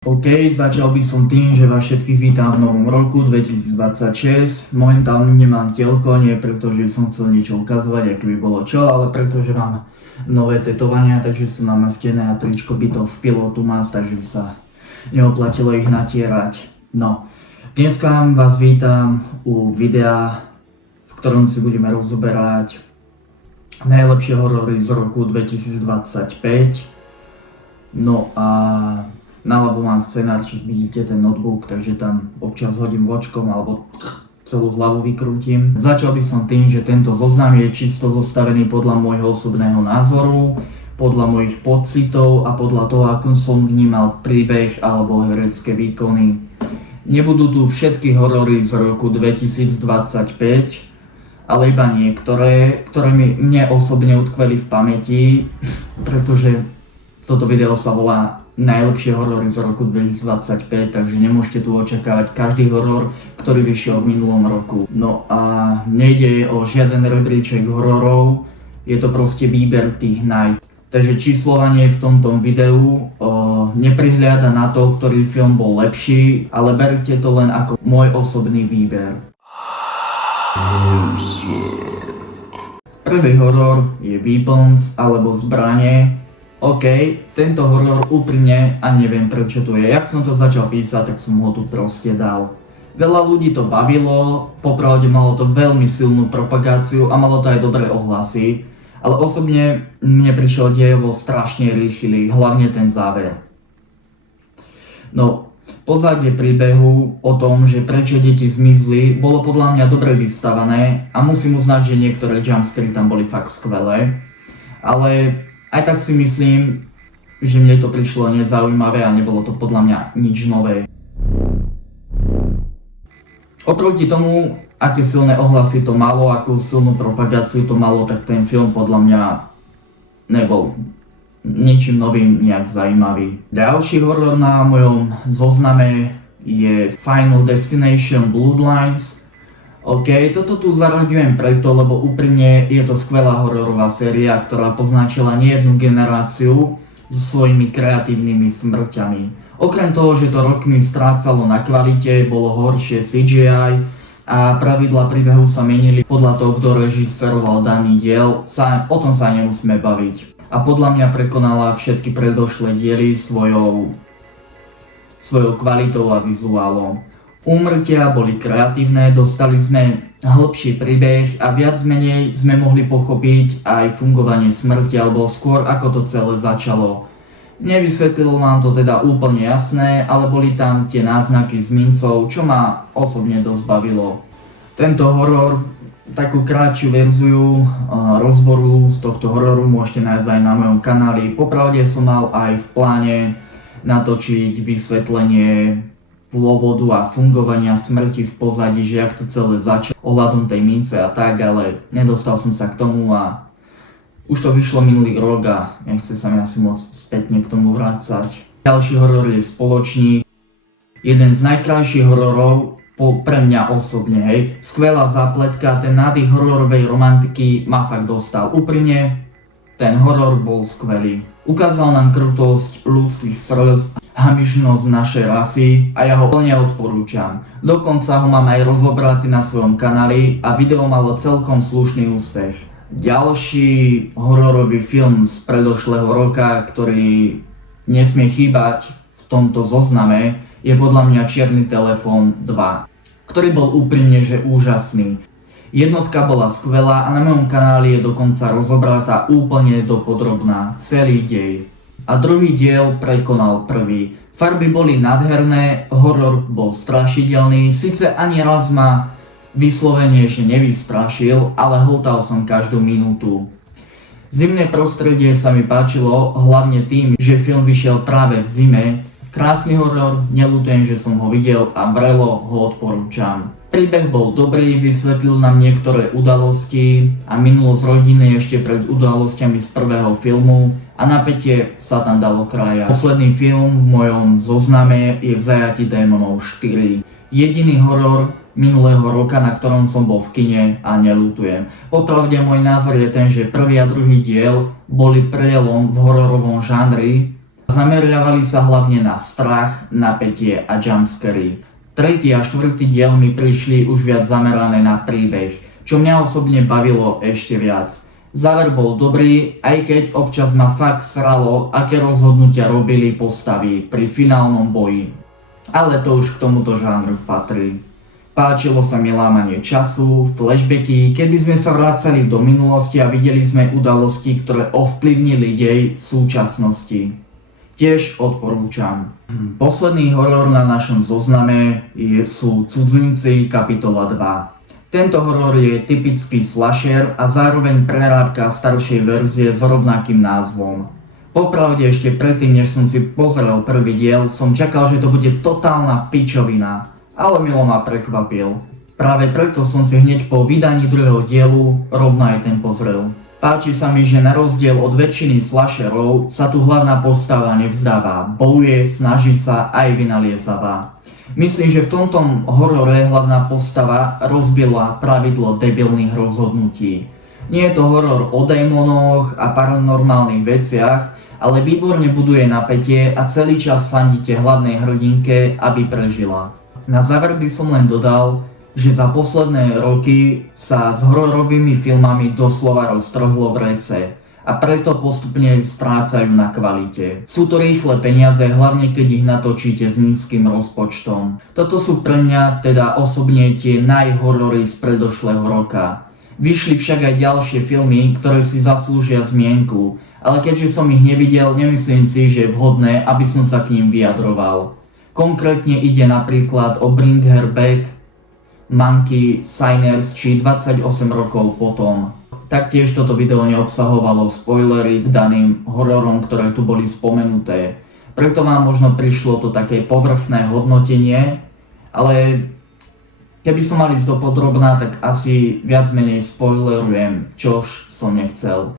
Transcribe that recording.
OK, začal by som tým, že vás všetkých vítam v novom roku 2026. Momentálne nemám telko, nie preto, že som chcel niečo ukazovať, aké by bolo čo, ale preto, že mám nové tetovania, takže sú namastené a tričko by to v pilotu mas, takže by sa neoplatilo ich natierať. No, dneska vás vítam u videa, v ktorom si budeme rozoberať najlepšie horory z roku 2025. No a naľavo mám scenárčik, vidíte ten notebook, takže tam občas hodím vočkom alebo celú hlavu vykrútim. Začal by som tým, že tento zoznam je čisto zostavený podľa môjho osobného názoru, podľa mojich pocitov a podľa toho, ako som vnímal príbeh alebo herecké výkony. Nebudú tu všetky horory z roku 2025, ale iba niektoré, ktoré mne osobne utkveli v pamäti, pretože toto video sa volá najlepšie horory z roku 2025, takže nemôžete tu očakávať každý horor, ktorý vyšiel v minulom roku. No a nejde o žiaden rebríček hororov, je to proste výber tých naj. Takže číslovanie v tomto videu neprihliada na to, ktorý film bol lepší, ale berte to len ako môj osobný výber. Prvý horor je Weapons alebo Zbranie. OK, tento horor úprimne a neviem prečo tu je. Jak som to začal písať, tak som ho tu proste dal. Veľa ľudí to bavilo, popravde malo to veľmi silnú propagáciu a malo to aj dobré ohlasy. Ale osobne mne prišiel dejovo strašne rýchly, hlavne ten záver. No, pozadie príbehu o tom, že prečo deti zmizli, bolo podľa mňa dobre vystavané a musím uznať, že niektoré jumpscary tam boli fakt skvelé. Ale aj tak si myslím, že mne to prišlo nezaujímavé a nebolo to podľa mňa nič nové. Oproti tomu, aké silné ohlasy to malo, akú silnú propagáciu to malo, tak ten film podľa mňa nebol ničím novým nejak zaujímavý. Ďalší horor na mojom zozname je Final Destination Bloodlines. OK, toto tu zaraďujem preto, lebo úprimne je to skvelá hororová séria, ktorá poznačila nejednu generáciu so svojimi kreatívnymi smrťami. Okrem toho, že to rokmi strácalo na kvalite, bolo horšie CGI a pravidlá príbehu sa menili podľa toho, kto režiséroval daný diel, o tom sa nemusíme baviť. A podľa mňa prekonala všetky predošlé diely svojou kvalitou a vizuálom. Úmrtia boli kreatívne, dostali sme hĺbší príbeh a viac menej sme mohli pochopiť aj fungovanie smrti, alebo skôr ako to celé začalo. Nevysvetlilo nám to teda úplne jasné, ale boli tam tie náznaky z mincov, čo ma osobne dosť bavilo. Tento horor, takú krátšiu verziu rozboru tohto hororu môžete nájsť aj na mojom kanáli. Popravde som mal aj v pláne natočiť vysvetlenie pôvodu a fungovania smrti v pozadí, že jak to celé začalo ohľadom tej mince a tak, ale nedostal som sa k tomu a už to vyšlo minulý rok a nechce sa mi asi moc spätne k tomu vrácať. Ďalší horor je Spoločník. Jeden z najkrajších hororov pre mňa osobne, hej. Skvelá zápletka, ten nádych hororovej romantiky ma fakt dostal. Úprimne, ten horor bol skvelý. Ukázal nám krutosť ľudských srdc, hamižnosť našej rasy a ja ho plne odporúčam. Dokonca ho mám aj rozobratý na svojom kanáli a video malo celkom slušný úspech. Ďalší hororový film z predošlého roka, ktorý nesmie chýbať v tomto zozname, je podľa mňa Čierny telefón 2, ktorý bol úprimne že úžasný. Jednotka bola skvelá a na mojom kanáli je dokonca rozobratá úplne dopodrobná, celý dej. A druhý diel prekonal prvý. Farby boli nádherné, horor bol strašidelný, síce ani raz ma vyslovene že nevystrašil, ale hltal som každú minútu. Zimné prostredie sa mi páčilo hlavne tým, že film vyšiel práve v zime. Krásny horor, neľutujem, že som ho videl a vrelo ho odporúčam. Príbeh bol dobrý, vysvetlil nám niektoré udalosti a minulosť rodiny ešte pred udalosťami z prvého filmu a napätie sa tam dalo krájať. Posledný film v mojom zozname je V zajatí démonov 4. Jediný horor minulého roka, na ktorom som bol v kine a neľutujem. Popravde môj názor je ten, že prvý a druhý diel boli prelom v hororovom žánri Zameriavali sa hlavne na strach, napätie a jumpscary. Tretí a štvrtý diel mi prišli už viac zamerané na príbeh, čo mňa osobne bavilo ešte viac. Záver bol dobrý, aj keď občas ma fakt sralo, aké rozhodnutia robili postavy pri finálnom boji. Ale to už k tomuto žánru patrí. Páčilo sa mi lámanie času, flashbacky, kedy sme sa vracali do minulosti a videli sme udalosti, ktoré ovplyvnili dej súčasnosti. Tiež odporúčam. Posledný horor na našom zozname sú Cudzinci kapitola 2. Tento horor je typický slasher a zároveň prerábka staršej verzie s rovnakým názvom. Popravde ešte predtým, než som si pozrel prvý diel, som čakal, že to bude totálna pičovina, ale milo ma prekvapil. Práve preto som si hneď po vydaní druhého dielu rovno aj ten pozrel. Páči sa mi, že na rozdiel od väčšiny slasherov sa tu hlavná postava nevzdáva, bojuje, snaží sa aj vynaliezava. Myslím, že v tomto horore hlavná postava rozbila pravidlo debilných rozhodnutí. Nie je to horor o démonoch a paranormálnych veciach, ale výborne buduje napätie a celý čas fandíte hlavnej hrdinke, aby prežila. Na záver by som len dodal, že za posledné roky sa s hororovými filmami doslova roztrhlo v rece a preto postupne strácajú na kvalite. Sú to rýchle peniaze, hlavne keď ich natočíte s nízkym rozpočtom. Toto sú pre mňa teda osobne tie najhorory z predošlého roka. Vyšli však aj ďalšie filmy, ktoré si zaslúžia zmienku, ale keďže som ich nevidel, nemyslím si, že je vhodné, aby som sa k ním vyjadroval. Konkrétne ide napríklad o Bring Her Back, Monkey, Signers či 28 rokov potom. Taktiež toto video neobsahovalo spoilery k daným hororom, ktoré tu boli spomenuté. Preto vám možno prišlo to také povrchné hodnotenie, ale keby som mal ísť do podrobná, tak asi viac menej spoilerujem, čož som nechcel.